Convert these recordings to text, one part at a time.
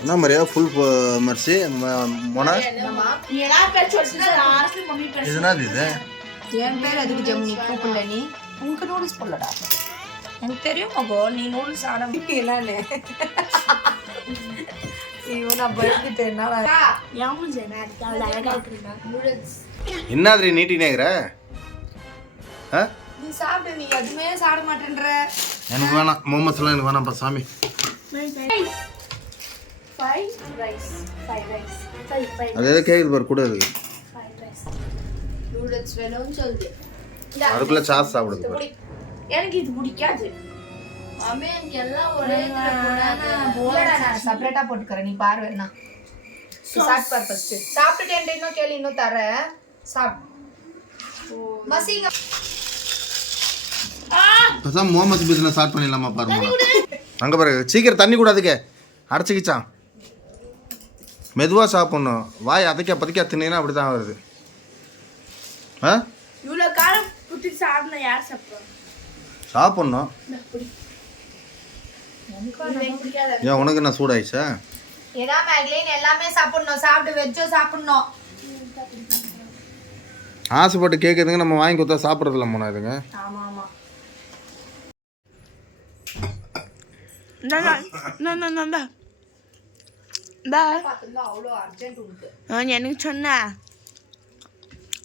என்ன மாதிரியா? ஃபுல் மரிசி மொன? பேர் இது என்னது இது? என் பேர் அதுக்கு ஜெமினி? கூப்பிடல நீ. உனக்கு நூடுல்ஸ் போடலடா. எனக்கு தெரியும் மகோ நீ நூடுல்ஸ் ஆட என்னன்னு ஐயோ நான் பயந்துட்டு என்னால? ஏன் ஜெனா அது அழகா இருக்குடா நூடுல்ஸ் என்னது நீட்டி நேக்கிற ஆ? நீ சாப்பிடு நீ எதுவுமே சாப்பிட மாட்டேன்ற. எனக்கு வேணாம். மோமோஸ்லாம் எனக்கு வேணாம்ப்பா சாமி. Five rice five rice five five அது எதோ கேட்குது பாரு கூட இருக்கு ஃபைவ் ரைஸ் நூடுல்ஸ் வேணும்னு சொல்லுது. அதுக்குள்ளே சாஸ் சாப்பிடுது பாரு. எனக்கு இது பிடிக்காது. அம்மே எனக்கு எல்லாம் ஒரே செப்பரேட்டா போட்டுக்கறேன். நீ பாரு வேணா சாப்பிட்டு பாரு ஃபர்ஸ்ட் சாப்பிட்டுட்டு என்கிட்ட இன்னும் கேளு இன்னும் தரேன். சாப்பிடு மசிங்க. மோமோஸ் பிஸ்னஸ் ஸ்டார்ட் பண்ணிடலாமா பாருமா அங்கே பாரு சீக்கிரம் தண்ணி கூடாதுக்கே அடைச்சிக்கிச்சான். மெதுவாக சாப்பிட்ணும். வாய் அதைக்கா பதைக்கா தின்னா அப்படி தான் வருது. ஆ? இவ்வளவு காலம் புத்தி சாப்பிட யார் சாப்பிடுவாங்க சாப்பிட்ணும். ஏன் உனக்கு என்ன சூடாயிடுச்சா? ஏன்னா மேக்லின் எல்லாமே சாப்பிடணும். சாப்பிடு வெஜ்ஜும் சாப்பிடணும். ஆசைப்பட்டு கேட்குறதுங்க நம்ம வாங்கி கொடுத்தா சாப்பிட்றதில்ல போனா இதுங்க. ஆமா ஆமா. அவ்வளோ அர்ஜென்ட் எனக்கு சொன்ன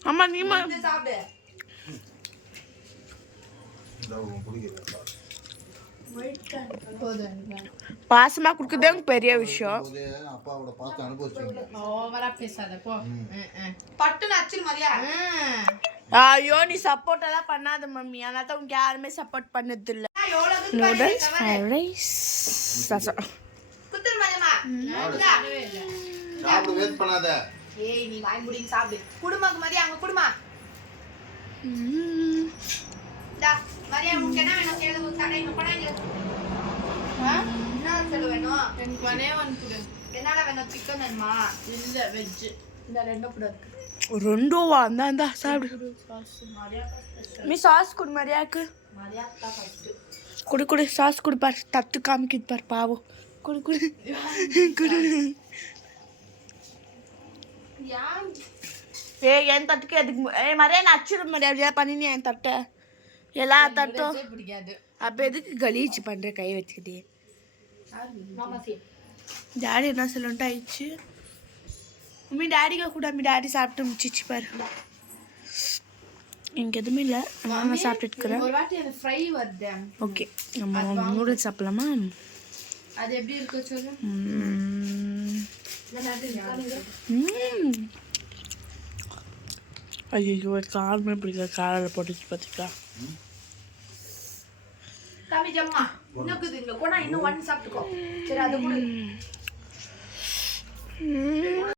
அம்மா நீ சாப்பிடு. பாசமா கொடுக்குறதே எனக்கு பெரிய விஷயம் அப்பாவோட பார்த்து அனுபவிச்சுங்க ஓவரா பேசாத போ பட்டு நச்சில் மரியா ஐயோ நீ சப்போர்ட் எல்லாம் பண்ணாத மம்மி அதனால தான் உனக்கு யாருமே சப்போர்ட் பண்ணது இல்ல நூடுல்ஸ் ஃப்ரைட் ரைஸ் குத்துரு மரியமா சாப்பிடு. வேஸ்ட் பண்ணாத. ஏய் நீ வாய் முடிங்க சாப்பிடு. குடுமாக்கு மரியா அங்க குடுமா டா மரியா உனக்கு என்ன வேணும்? கேளு என்ன சொல்லு வேணும்? எனக்கு கொடு என்னடா வேணும்? சிக்கன் வேணுமா? இல்ல வெஜ் இந்த ரெண்டு கூட இருக்கு ரெண்டோவா சாப்பிடு நீ சாஸ் கொடு மரியாக்கு மரியா தான் ஃபர்ஸ்ட் குடு குடு சாஸ் குடு பார். தட்டு காமிக்குது பார் பாவம். குடு குடு குடு ஏய் என் தட்டுக்கு எதுக்கு ஏய் மரியா நச்சுடு மரியா பண்ணி என் தட்டை எல்லா தட்டும் அப்போ எதுக்கு கலீச்சு பண்ணுற கை வச்சுக்கிட்டே மாமா டாடி என்ன சொல்லிட்டு ஆயிடுச்சு மம்மி டாடிக்கு கூட மம்மி டாடி சாப்பிட்டு முடிச்சிச்சு பாரு எனக்கு எதுவுமே இல்லை நான் சாப்பிட்டுட்டு இருக்கிறேன் ஓகே நம்ம நூடுல்ஸ் சாப்பிடலாமா அது எப்படி இருக்கு சொல்லு. ஐயோ காரமே பிடிக்கல காரில் போட்டுச்சு பார்த்துக்கா காமி ஜம்மா இன்னும் இங்க இன்னும் ஒன் சாப்பிட்டுக்கோ. சரி அது கூட.